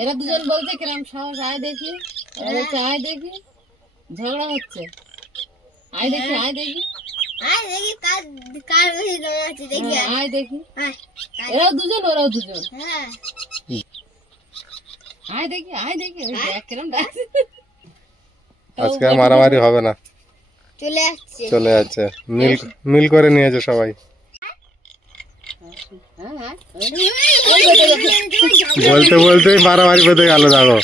এরা দুজন বলছে কিরম সাহস, আয় দেখি। এরা বলছে আয় দেখি, ঝগড়া হচ্ছে। আয় দেখি, আয় দেখি, আয় দেখি কার বেশি দম আছে দেখি। আয় দেখি, এরাও দুজন ওরাও দুজন। হ্যাঁ আয় দেখি, আয় দেখি, কিরম ডাকছে। আজকে মারামারি হবে না, চলে যাচ্ছে। মিল করে নিয়েছে সবাই। বলতে বলতেই মারামারি পেতে গেল। দেখো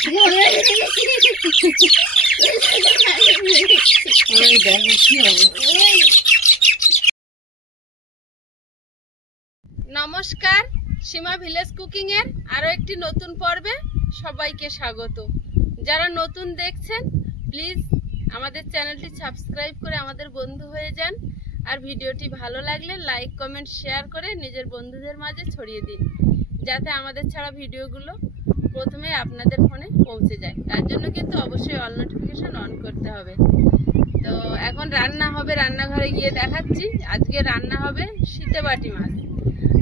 নমস্কার, সীমা ভিলেজ কুকিং এর আরো একটি নতুন পর্বে সবাইকে স্বাগত। যারা নতুন দেখছেন প্লিজ আমাদের চ্যানেলটি সাবস্ক্রাইব করে আমাদের বন্ধু হয়ে যান। আর ভিডিওটি ভালো লাগলে লাইক কমেন্ট শেয়ার করে নিজের বন্ধুদের মাঝে ছড়িয়ে দিন, যাতে আমাদের ছাড়া ভিডিওগুলো প্রথমে আপনাদের ফোনে পৌঁছে যায়। তার জন্য কিন্তু অবশ্যই অল নোটিফিকেশন অন করতে হবে। তো এখন রান্না হবে, রান্নাঘরে গিয়ে দেখাচ্ছি। আজকে রান্না হবে শীতে বাটি মাছ।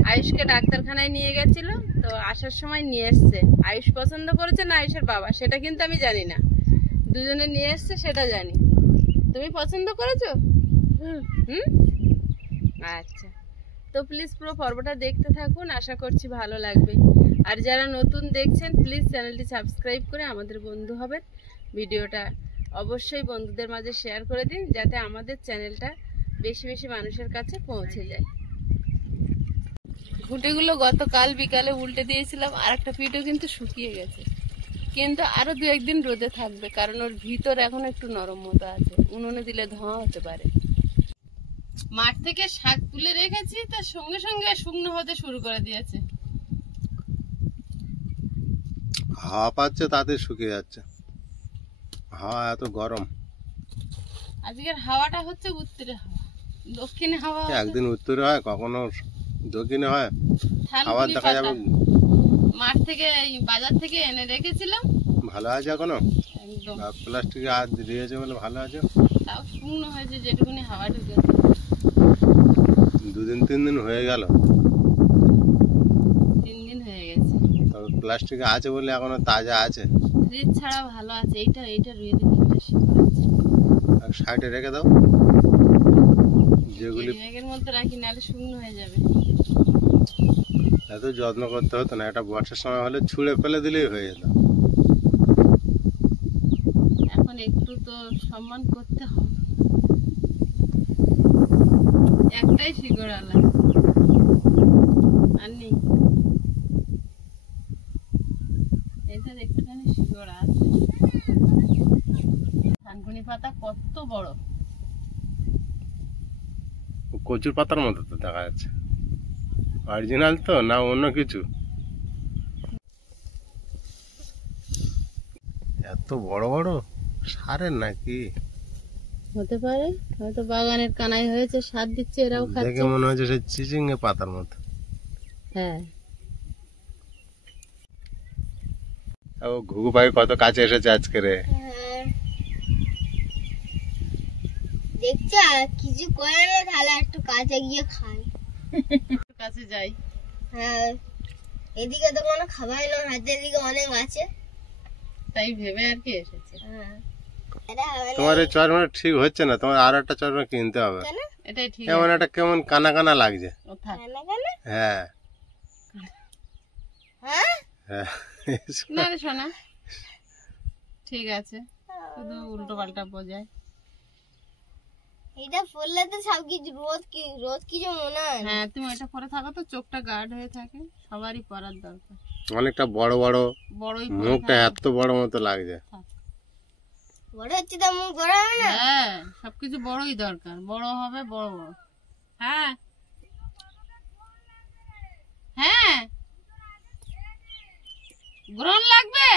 আয়ুষকে ডাক্তারখানায় নিয়ে গেছিল, তো আসার সময় নিয়ে এসছে। আয়ুষ পছন্দ করেছে না আয়ুষের বাবা সেটা কিন্তু আমি জানি না, দুজনে নিয়ে এসছে সেটা জানি। তুমি পছন্দ করেছো? হুম। আচ্ছা, তো প্লিজ পুরো পর্বটা দেখতে থাকুন, আশা করছি ভালো লাগবে। আর যারা নতুন দেখছেন প্লিজ চ্যানেলটি সাবস্ক্রাইব করে আমাদের বন্ধু হবেন। ভিডিওটা অবশ্যই বন্ধুদের মাঝে শেয়ার করে দিন, যাতে আমাদের চ্যানেলটা বেশি বেশি মানুষের কাছে পৌঁছে যায়। ঘুঁটেগুলো গতকাল বিকালে উল্টে দিয়েছিলাম, আর একটা পিঠও কিন্তু শুকিয়ে গেছে, কিন্তু আরো দু একদিন রোদে থাকবে, কারণ ওর ভিতর এখন একটু নরম মতো আছে, উনুনে দিলে ধোঁয়া হতে পারে। মাঠ থেকে শাক তুলে রেখেছি, তার সঙ্গে সঙ্গে শুকনো হতে শুরু করে দিয়েছে। হাওয়া পাচ্ছে তাতে শুকিয়ে যাচ্ছে। হাওয়া এত গরম। আজকের হাওয়াটা হচ্ছে উত্তরে হাওয়া, দক্ষিণে হাওয়া একদিন উত্তরে হয়, কখনো দক্ষিণে হয়। হাওয়া দেখা যাবে। মাঠ থেকে বাজার থেকে এনে রেখেছিলাম, ভালো আছে এখনো, একদম প্লাস্টিকে হাত দিয়েছে বলে ভালো আছে। তাও শুকনো হয়েছে যেটুকুনি হাওয়া ঢুকেছে। 2-3 দিন হয়ে গেল, 3 দিন হয়ে গেছে। তবে প্লাস্টিকে আছে বলে এখনো তাজা আছে। ফ্রিজ ছাড়া ভালো আছে। এইটা রুয়ে দিতে শিখতে আছে। আর সাইডে রেখে দাও, যেগুলি ব্যাগের মধ্যে রাখি, নাহলে শুকনো হয়ে যাবে। এত যত্ন করতে হতো না, এটা বর্ষার সময় হলে ছুঁড়ে ফেলে দিলেই হয়ে যেত। এখন একটু তো সম্মান করতে হবে। একটাই শিকড় আলা আর নেই, এটার একটুখানি শিকড় আছে। থানকুনি পাতা কত বড়, কচুর পাতার মতো তো দেখা যাচ্ছে। অরিজিনাল তো না অন্য কিছু? এত বড় বড় সারের নাকি? হতে পারে, হয়তো বাগানের কানাই হয়েছে, সার দিচ্ছে, এরাও খাচ্ছে। দেখে মনে হচ্ছে সেই চিচিঙ্গে পাতার মতো। হ্যাঁ, ও ঘুঘু পাখি কত কাছে এসেছে আজকে রে। দেখছো কিছু করে না, তাহলে একটু কাছে গিয়ে খাই, কাছে যাই। হ্যাঁ এদিকে তো কোনো খাবার না, হাতের দিকে অনেক আছে, তাই ভেবে আর কি এসেছে। হ্যাঁ তোমার এই চশমা ঠিক হচ্ছে না, তোমার আর একটা চশমা কিনতে হবে। এটাই ঠিক কেমন একটা কেমন কানা কানা লাগছে। হ্যাঁ হ্যাঁ না রে সোনা, ঠিক আছে, শুধু উল্টো পাল্টা বোঝায়। এটা পড়লে তো সবকিছু রোজ কিছু মনে হয়। হ্যাঁ, তুমি এটা পরে থাকো তো, চোখটা গার্ড হয়ে থাকে, সবারই পরার দরকার। অনেকটা বড় বড়, বড়ই মুখটা এত বড় মতো লাগছে। বড় হচ্ছে তো মুখ বড় হবে না? হ্যাঁ, সবকিছু বড়ই দরকার, বড় হবে বড় বড়। হ্যাঁ হ্যাঁ, গ্রহণ লাগবে,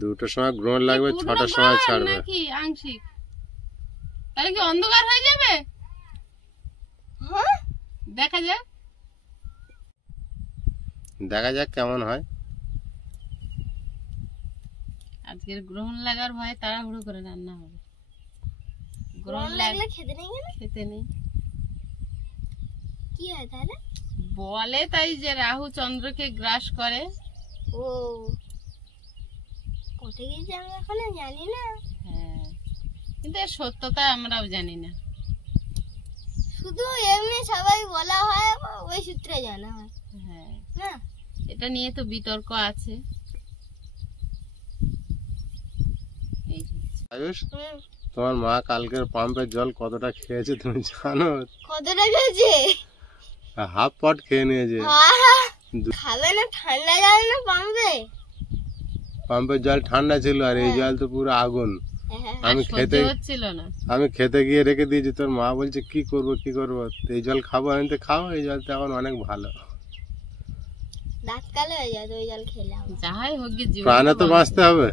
2টার সময় গ্রহণ লাগবে, 6টার সময় ছাড়বে নাকি আংশিক? তাহলে কি অন্ধকার হয়ে যাবে? দেখা যাক, দেখা যাক কেমন হয়। আজকের গ্রহণ লাগার ভয়ে তাড়াহুড়ো করে রান্না হবে। গ্রহণ লাগলে খেতে নেই, খেতে নেই। কি হয় তাহলে? বলে তাই যে রাহু চন্দ্রকে গ্রাস করে। ও কোথায় গেছে আমি এখনো জানি না। হ্যাঁ, কিন্তু এর সত্যতা আমরাও জানি না। শুধু এমনি সবাই বলা হয়, ওই সূত্রে জানা হয় হ্যাঁ, না। এটা নিয়ে তো বিতর্ক আছে। এই হচ্ছে। আয়ুষ, হুম, তোমার মা কালকের পাম্পের জল কতটা খেয়েছে তুমি জানো? কতটা গেছে? হাফ পট খেয়ে নিয়েছে। খাবে না, ঠান্ডা জল না পাম্পে। পাম্পের জল ঠান্ডা ছিল আর এই জল তো পুরো আগুন। হ্যাঁ, আমি সহ্য খেতে হচ্ছিল না। আমি খেতে গিয়ে রেখে দিয়েছি, তোর মা বলছে কি করব কি করব, এই জল খাবো। আমি তো খাও, এই জল তো এখন অনেক ভালো। দাঁত কালো হয়ে যায় ওই জল খেলে আমার। যাই হোক গে, জীবন প্রাণে তো বাঁচতে হবে।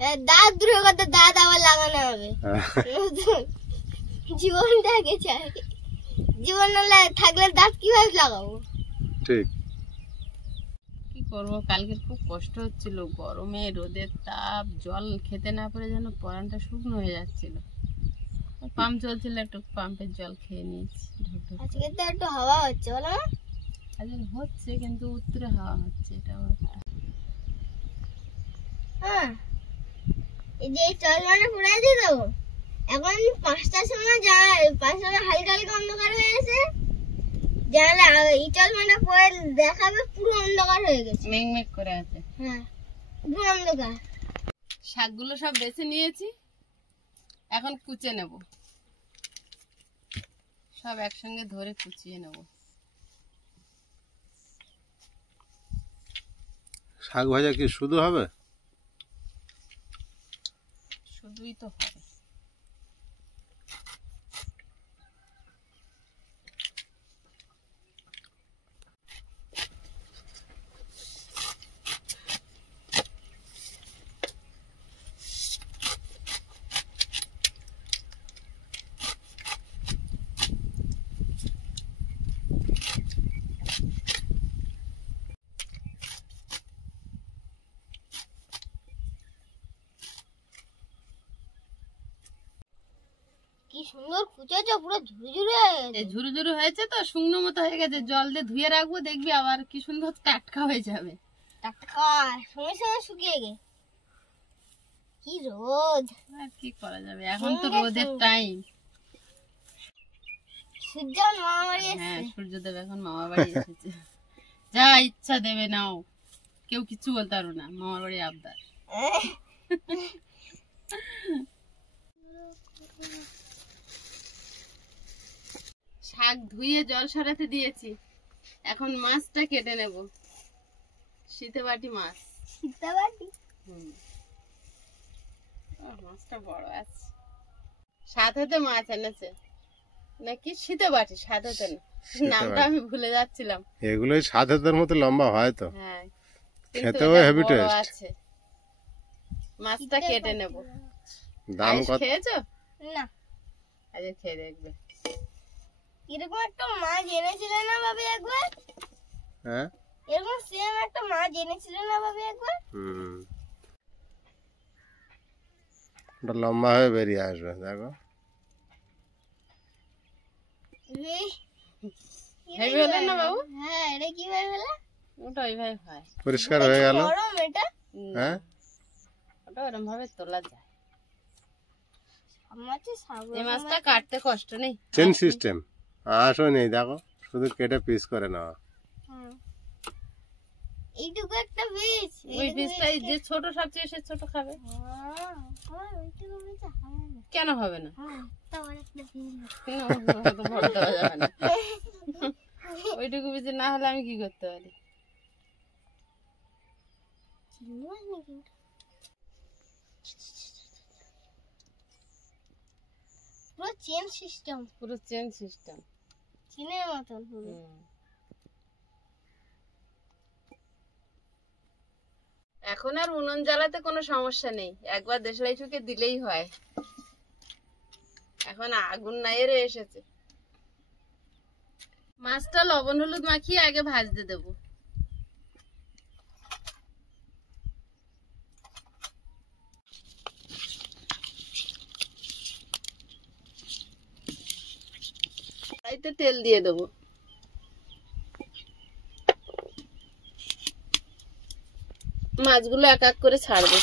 হ্যাঁ, দাঁত দূরে কথা, দাঁত আবার লাগানো হবে। জীবনটাকে চাই, জীবন থাকলে দাঁত কিভাবে লাগাবো? ঠিক। কি করব, কালকে খুব কষ্ট হচ্ছিল, গরমে রোদের তাপ, জল খেতে না পেরে যেন পরানটা শুকনো হয়ে যাচ্ছিল। পাম্প চলছিল, একটু পাম্পের জল খেয়ে নিয়েছি ঢুক ঢুক। আজকে তো একটু হাওয়া হচ্ছে বলো না? আজকে হচ্ছে কিন্তু উত্তরে হাওয়া হচ্ছে, এটা আবার একটা। হ্যাঁ, এই যে চল মানে পুরাই দিয়ে দেবো। এখন 5টার সময় জানালা, 5টার সময় হালকা হালকা অন্ধকার হয়ে গেছে, জানালা ইটল মানে পরে দেখাবে পুরো অন্ধকার হয়ে গেছে। মেঘ মেঘ করে আছে। হ্যাঁ, পুরো অন্ধকার। শাকগুলো সব বেছে নিয়েছি, এখন কুচে নেব, সব একসঙ্গে ধরে কুচিয়ে নেব। শাক ভাজা কি শুধু হবে? শুধুই তো হবে। কি সুন্দর কুচাছো, পুরো ঝুরঝুরে হয়ে গেছে। এই ঝুরু ঝুরু হয়েছে তো, শুকনো মতো হয়ে গেছে, জল দিয়ে ধুয়ে রাখবো, দেখবি আবার কি সুন্দর টাটকা হয়ে যাবে। টাটকা সঙ্গে সঙ্গে শুকিয়ে গে। কি রোদ! আর কি করা যাবে, এখন তো রোদের টাইম। সূর্য মামা বাড়ি হ্যাঁ, এসছে। সূর্যদেব এখন মামা বাড়ি এসেছে। যা ইচ্ছা দেবে নাও, কেউ কিছু বলতে পারো না, মামার বাড়ি আবদার। শাক ধুয়ে জল সরাতে দিয়েছি, এখন মাছটা কেটে নেব। শীতে বাটি মাছ। সীতাবাটি মাছটা বড় আছে। সাথে তো মাছ এনেছে নাকি শীতে বাটি, সাথে তো না, নামটা আমি ভুলে যাচ্ছিলাম। এগুলোই সাধের মতো লম্বা হয় তো। হ্যাঁ, খেতেও হেভি টেস্ট। আছে। মাছটা কেটে নেব। দাম আইস কত? খেয়েছো? না, আজকে খেয়ে দেখবে। এরকম একটা মাছ এনেছিলে না ভাবি একবার? হ্যাঁ, এরকম সেম একটা মাছ এনেছিলে না ভাবি একবার? ওটা লম্বা হয়ে বেরিয়ে আসবে, দেখো। হেভি হলো না বাবু? হ্যাঁ, এটা কিভাবে হলো? ওটা ওইভাবে হয়। পরিষ্কার হয়ে গেল। গরম এটা? হ্যাঁ, ওটা ওরম ভাবে তোলা যায়। আমাকে সাগর এই মাছটা কাটতে কষ্ট নেই। Chain system. আসো নেই, দেখো শুধু কেটে পিস করে নেওয়া। এইটুকু একটা পিস। ওই পিসটাই যে ছোট, সবচেয়ে সে ছোট খাবে। কেন হবে না? অত বড় দেওয়া যাবে না। ওইটুকু পিস না হলে আমি কি করতে পারি? পুরো চেন সিস্টেম, পুরো চেন সিস্টেম। চেনের মতন পুরো। এখন আর উনুন জ্বালাতে কোনো সমস্যা নেই, একবার দেশলাই ঠুকে দিলেই হয়। এখন আগুন নাইরে এসেছে। মাছটা লবণ হলুদ মাখিয়ে আগে ভাজতে দেব। কড়াইতে তেল দিয়ে দেবো। মাছগুলো এক এক করে ছাড়বে।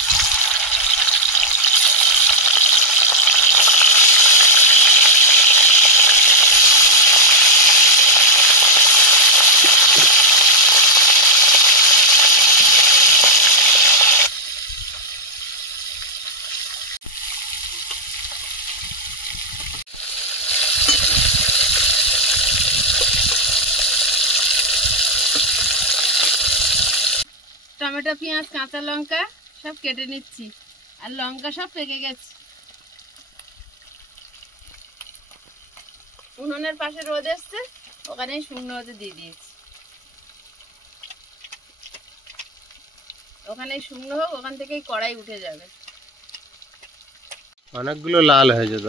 টমেটো, পেঁয়াজ, কাঁচা লঙ্কা সব কেটে নিচ্ছি, আর লঙ্কা সব পেকে গেছে। উনুনের পাশে রোদ এসছে, ওখানেই শুকনো হতে দিয়ে দিয়েছি। ওখানেই শুকনো হোক, ওখান থেকেই কড়াই উঠে যাবে। অনেকগুলো লাল হয়ে যেত।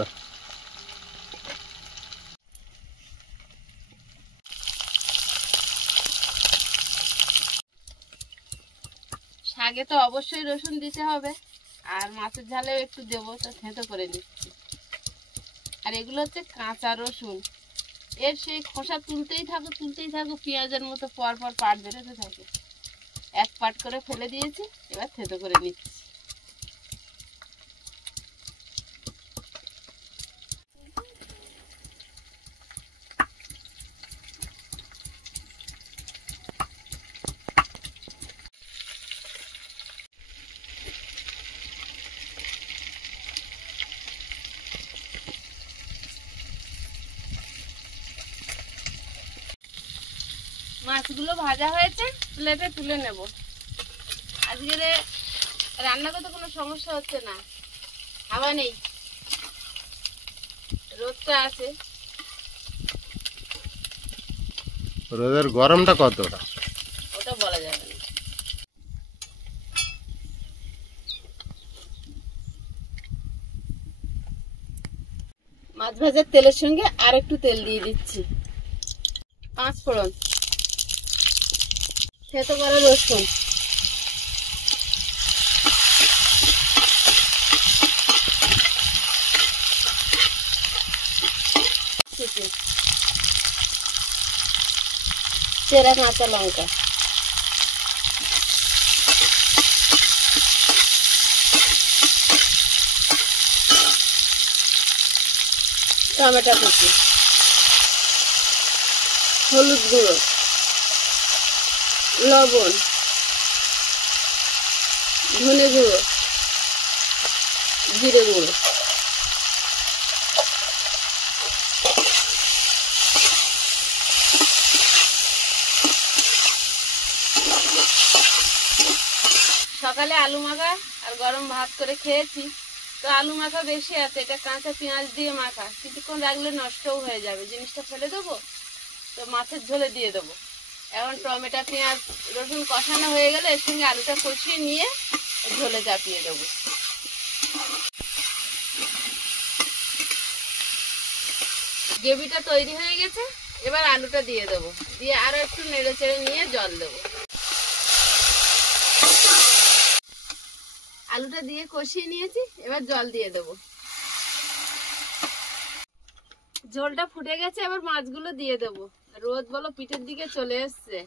শাকে তো অবশ্যই রসুন দিতে হবে, আর মাছের ঝালেও একটু দেবো, তো থেঁতো করে নিচ্ছি। আর এগুলো হচ্ছে কাঁচা রসুন, এর সেই খোসা তুলতেই থাকো, পেঁয়াজের মতো পর পর পাট বেরোতে থাকে। এক পাট করে ফেলে দিয়েছি, এবার থেঁতো করে নিচ্ছি। মাছগুলো ভাজা হয়েছে, প্লেটে তুলে নেব। আজকের রান্না করতে কোনো সমস্যা হচ্ছে না, হাওয়া নেই, রোদটা আছে। রোদের গরমটা কতটা ওটা বলা যাবে না। মাছ ভাজার তেলের সঙ্গে আর একটু তেল দিয়ে দিচ্ছি। 5 ফোড়ন, থেতো করা রসুন, চেরা কাঁচা লঙ্কা, টমেটো কুচি, হলুদ গুঁড়ো, লবণ, ধনে গুঁড়ো, জিরে গুঁড়ো। সকালে আলু মাখা আর গরম ভাত করে খেয়েছি, তো আলু মাখা বেশি আছে, এটা কাঁচা পেঁয়াজ দিয়ে মাখা, কিছুক্ষণ রাখলে নষ্টও হয়ে যাবে, জিনিসটা ফেলে দেবো, তো মাছের ঝোলে দিয়ে দেবো। এখন টমেটো, পেঁয়াজ, রসুন কষানো হয়ে গেলে এর সঙ্গে আলুটা কষিয়ে নিয়ে ঝোলে চাপিয়ে দেবো। গ্রেভিটা তৈরি হয়ে গেছে, এবার আলুটা দিয়ে দেবো, দিয়ে আরো একটু নেড়ে চেড়ে নিয়ে জল দেবো। আলুটা দিয়ে কষিয়ে নিয়েছি, এবার জল দিয়ে দেবো। ঝোলটা ফুটে গেছে, এবার মাছগুলো দিয়ে দেবো। রোদ বলো পিঠের দিকে চলে এসছে,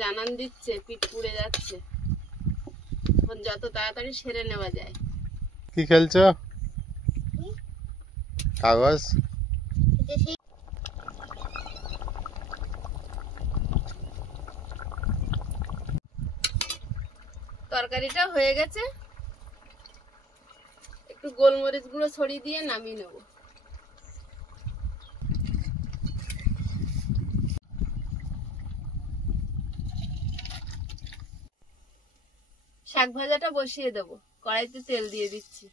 জানান দিচ্ছে পিঠ পুড়ে যাচ্ছে, এখন যত তাড়াতাড়ি সেরে নেওয়া যায়। কি খেলছো? কাগজ। তরকারিটা হয়ে গেছে, একটু গোলমরিচ গুঁড়ো ছড়িয়ে দিয়ে নামিয়ে নেব। শাক ভাজাটা বসিয়ে দেব, কড়াইতে তেল দিয়ে দিচ্ছি।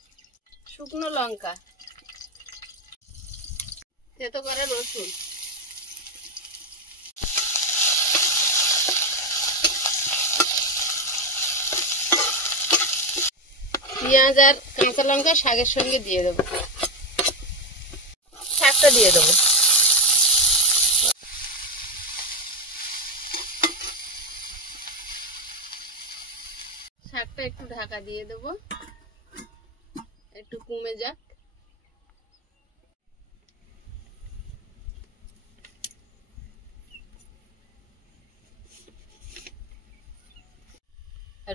শুকনো লঙ্কা, থেতো করা রসুন, পেঁয়াজ আর কাঁচা লঙ্কা শাকের সঙ্গে দিয়ে দেবো। শাকটা দিয়ে দেবো। শাকটা একটু ঢাকা দিয়ে দেবো, একটু কমে যাক।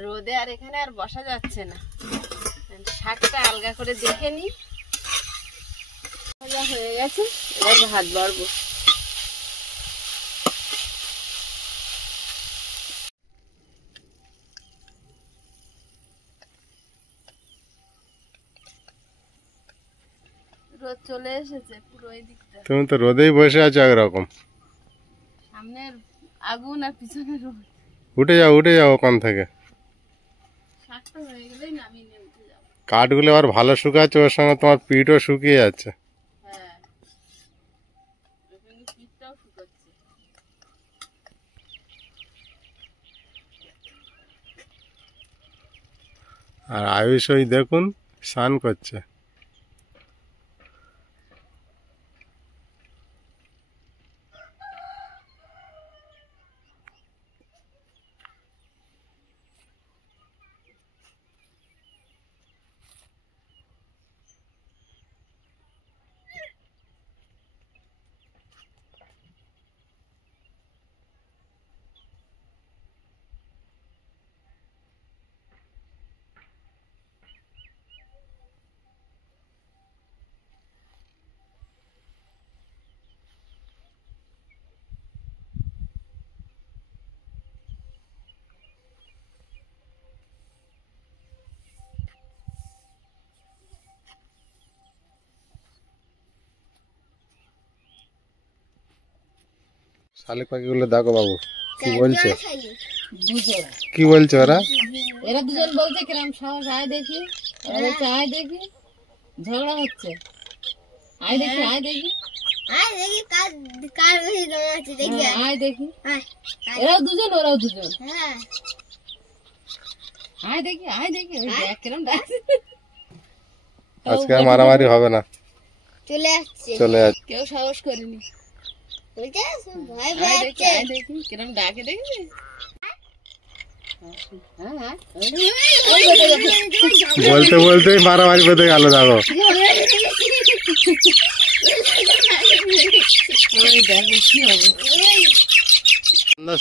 রোদে আর এখানে আর বসা যাচ্ছে না, শাকটা আলগা করে দেখে নি। ভাজা হয়ে গেছে, এবার ভাত বাড়বো। রোদ চলে এসেছে পুরো এই দিকটা, তুমি তো রোদেই বসে আছো একরকম। সামনের আগুন আর পিছনে রোদ। উঠে যাও ওখান থেকে। শাকটা হয়ে গেলেই নামিয়ে নিয়ে উঠে যাবো। কাঠগুলো আবার ভালো শুকাচ্ছে, ওর সঙ্গে তোমার পিঠও শুকিয়ে যাচ্ছে। হ্যাঁ, এখানে পিঠটাও শুকাচ্ছে। আর আয়ুষ ওই দেখুন স্নান করছে। শালিক পাখিগুলো দেখো বাবু কি বলছে, দুজন, কি বলছে ওরা? এরা দুজন বলছে কিরম সাহস, আয় দেখি। ওরা বলছে আয় দেখি, ঝগড়া হচ্ছে। আয় দেখি, আয় দেখি, আর দেখি কার কার বেশি দম আছে দেখি। হ্যাঁ, আয় দেখি। আয়, আয়। এরাও দুজন, ওরাও দুজন। হ্যাঁ, আয় দেখি, আয় দেখি। ওই দেখ কিরম ডাকছে। আজকে আর মারামারি হবে না, চলে আসছে। চলে যাচ্ছে। কেউ সাহস করেনি। বলছে ভয় আয় ভয় দেখি, আয় দেখি কিরম ডাকে, দেখবি? হ্যাঁ, হ্যাঁ। ওই বেটা, বেটা। বলতে বলতেই মারামারি বেঁধে গেল দেখো। ওই দেখো কি হবে।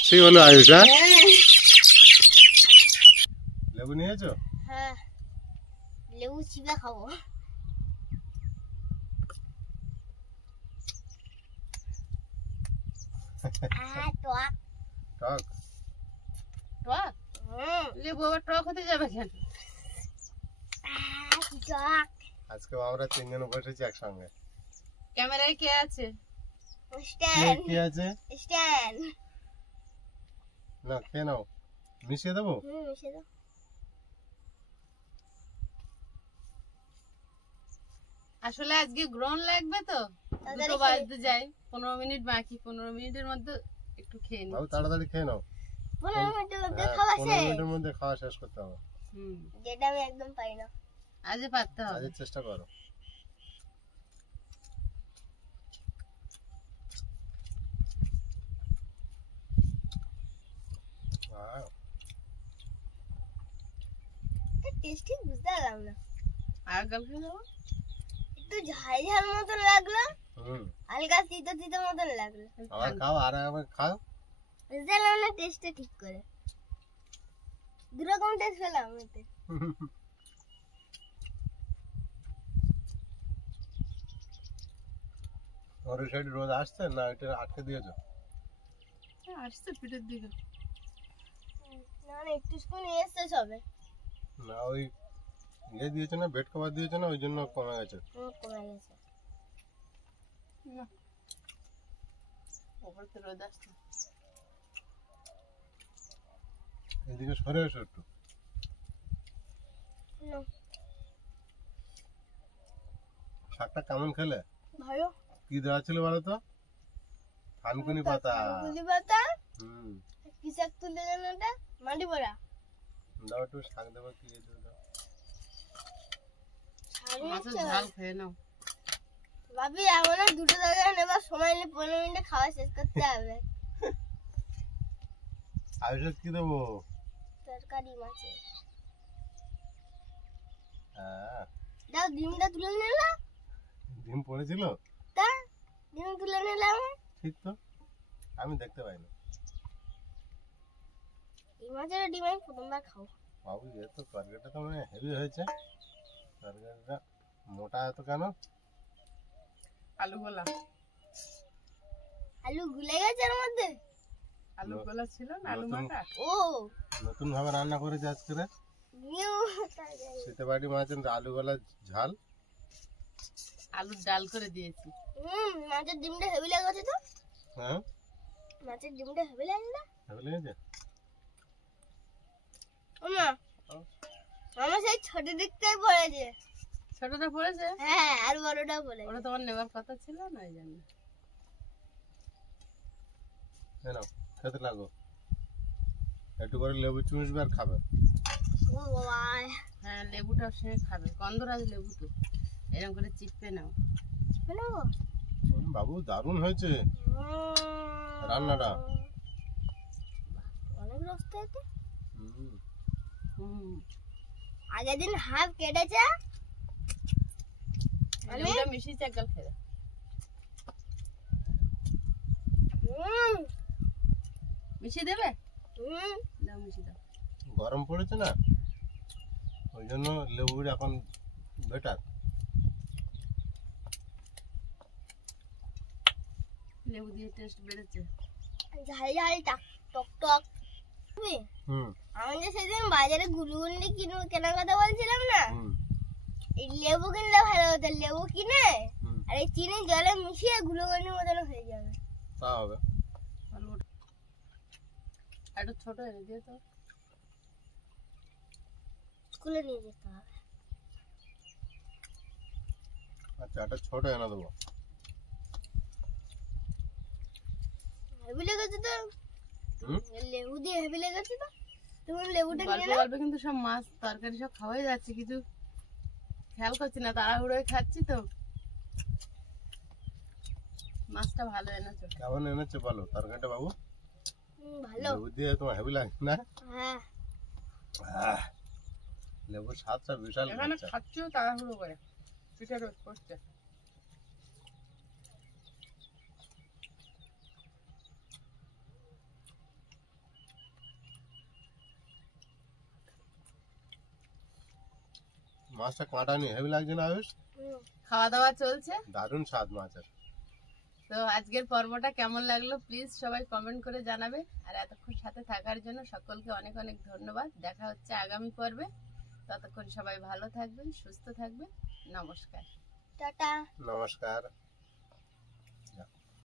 ঠিক হলো আয়ুষ। হ্যাঁ, লেবু নিয়েছো? হ্যাঁ, লেবু চিবা খাবো। টক। টক? টক? লেবু আবার টক হতে যাবে কেন? টক। আজকে আমরা তিনজন বসেছি একসঙ্গে। ক্যামেরায় কে আছে? স্ট্যান্ড। কি আছে? স্ট্যান্ড। না খেয়ে নাও, মিশিয়ে দেবো। মিশে দাও। আসলে আজকে গ্রহণ লাগবে তো, দুটো বাজতে যায়, 15 মিনিট বাকি। 15 মিনিটের মধ্যে একটু খেয়ে নি। বাবু তাড়াতাড়ি খেয়ে নাও। 15 মিনিটের মধ্যে হ্যাঁ, খাওয়া 15 শেষ। মিনিটের মধ্যে খাওয়া শেষ করতে হবে। যেটা আমি একদম পারি না। আজে পারতে হবে। আজের চেষ্টা করো। টেস্টি বুঝতে পারলাম না। আর গাল খেয়ে যাবো। একটু ঝাল ঝাল মতন লাগলো, হুম, হালকা তিতো তিতো মতন লাগলো। আবার খাও, আর একবার খাও। বুঝতে পারলাম না টেস্টটা ঠিক করে। দুরকম টেস্ট পেলাম এতে। ওর সাইড রোদ আসছে না, এটা আটকে দিয়েছো? আসছে পিঠের দিকে। না না, একটু স্পুন এসছে সবে। না ওই ইয়ে দিয়েছো না, বেড কভার দিয়েছো না, ওই জন্য কমে গেছে। কমে গেছে। ওপর থেকে রোদ আসছে। এদিকে সরে এসো একটু। না, শাকটা কেমন খেলে? ভালো। কি দেওয়া ছিল বলো তো? থানকুনি পাতা। থানকুনি পাতা। হুম, কি শাক তুলে দেন ওটা? মাটি পোড়া। দাও একটু শাক দেবো, কি দেবো দাও। মাছের ঝাল খেয়ে নাও। ভাবি আমার না দুটো তরকারি নেবার সময় নেই, 15 মিনিটে খাওয়া শেষ করতে হবে। আয়ুষ কি দেবো? তরকারি মাছের। হ্যাঁ, দাও ডিমটা তুলে নিলাম। ডিম পড়েছিল? তা ডিম তুলে নিলাম। ঠিক তো, আমি দেখতে পাইনি। এই মাছের ডিম আমি প্রথমবার খাবো। বাবু এ তো তরকারিটা তো মানে হেভি হয়েছে। তরকারিটা মোটা এত কেন? আলু গোলা, আলু গুলে গেছে এর মধ্যে। আলু গোলা ছিল না আলু নতুন- মাখা। ও নতুন ভাবে রান্না করেছে আজকে রে। নিউ শীতবাড়ি মাছের আলু গলা ঝাল। আলুর ডাল করে দিয়েছি। মাছের ডিমটা হেভি লেগেছে তো। হ্যাঁ মাছের ডিমটা হেভি লাগে না হেভি লেগেছে। ওমা আমার সেই ছোট দিকটাই পড়েছে। ছোটটা পড়েছে, হ্যাঁ আর বড়টা পড়ে ওটা তোমার নেবার কথা ছিল না, এই জন্য। কেন খেতে লাগো, একটু করে লেবু চুষবে আর খাবে। ও বাবা হ্যাঁ, লেবুটাও সে খাবে, গন্ধরাজ লেবু তো, এরকম করে চিপে নাও। হ্যালো বাবু দারুণ হয়েছে রান্নাটা। অনেক রস্ত আছে। হুম, হুম, আগের দিন হাফ কেটেছে। লেবুটা মিশিয়ে চাকাল খেয়ে দাও। হুম মিশিয়ে দেবে, হুম দাও মিশিয়ে দাও। গরম পড়েছে না, ওই জন্য লেবুর এখন বেটার। লেবু দিয়ে টেস্ট বেড়েছে। ঝাল ঝাল টক টক। হুম আমি যে সেদিন বাজারে গুলুগুন্ডি কেনার কথা বলছিলাম না, হুম এই লেবু কিনলে ভালো হতো। লেবু কিনে হুম আর এই চিনি জলে মিশিয়ে গুলুগুন্ডির মতন হয়ে যাবে। তা হবে। আলুটা একটু ছোট এনে দিয়ে তো। স্কুলে নিয়ে যেতে হবে। আচ্ছা একটা ছোট এনে দেবো। হেভি লেগেছে তো, হুম লেবু দিয়ে হেভি লেগেছে তো। তুমি লেবুটা নিয়ে গল্পে নাও। গল্পে কিন্তু সব মাছ তরকারি সব খাওয়াই যাচ্ছে, কিছু খেয়াল করছি না, তাড়াহুড়োয় খাচ্ছি তো। মাছটা ভালো এনেছো। কেমন এনেছে বলো তরকারিটা বাবু? ভালো। লেবু দিয়ে তোমার হেভি লাগছে না? হ্যাঁ আহ, লেবুর স্বাদটা বিশাল এখানে হচ্ছে। খাচ্ছিও তাড়াহুড়ো করে, পিঠে রোদ করছে। মাছটা কাঁটা নিয়ে হেভি লাগছে না আয়ুষ? খাওয়া দাওয়া চলছে। দারুণ স্বাদ মাছের। তো আজকের পর্বটা কেমন লাগলো প্লিজ সবাই কমেন্ট করে জানাবে। আর এতক্ষণ সাথে থাকার জন্য সকলকে অনেক অনেক ধন্যবাদ। দেখা হচ্ছে আগামী পর্বে। ততক্ষণ সবাই ভালো থাকবেন, সুস্থ থাকবেন। নমস্কার। টাটা। নমস্কার।